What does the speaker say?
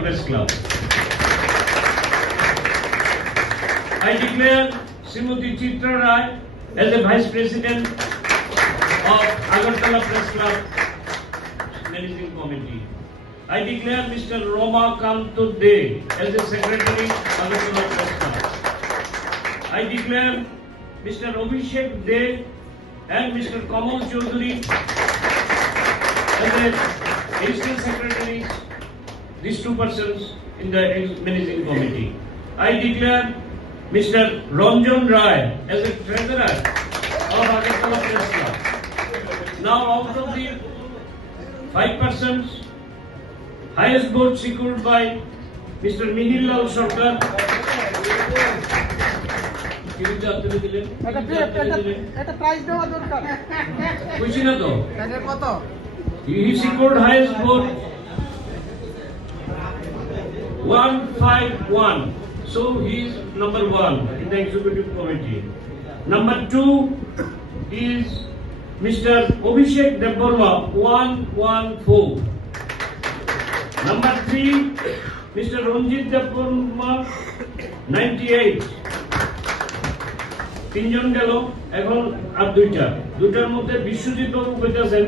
Press Club. I declare Srimati Chitra Rai as the Vice President of Agartala Press Club Managing Committee. I declare Mr. Roma Kanto De as the Secretary of Agartala Press Club. I declare Mr. Abhishek De and Mr. Kamal Chaudhary as the Additional Secretaries these two persons in the ex- managing committee. I declare Mr. Ranjan Rai as a treasurer of Agartala Press Club. Now out of the five persons, highest vote secured by Mr. Mihir Lal Sarkar. কিরিটা আপনি দিলেন? এটা কিরিটা আপনি এটা 151. So he is number one in the executive committee. Number two is Mr. Abhishek Deborma 114. Number three, Mr. Ranjit Deborma 98. তিনজন গেল এখন আর দুইটা দুইটার মধ্যে বিশ্বজিৎ বাবু পেতেছেন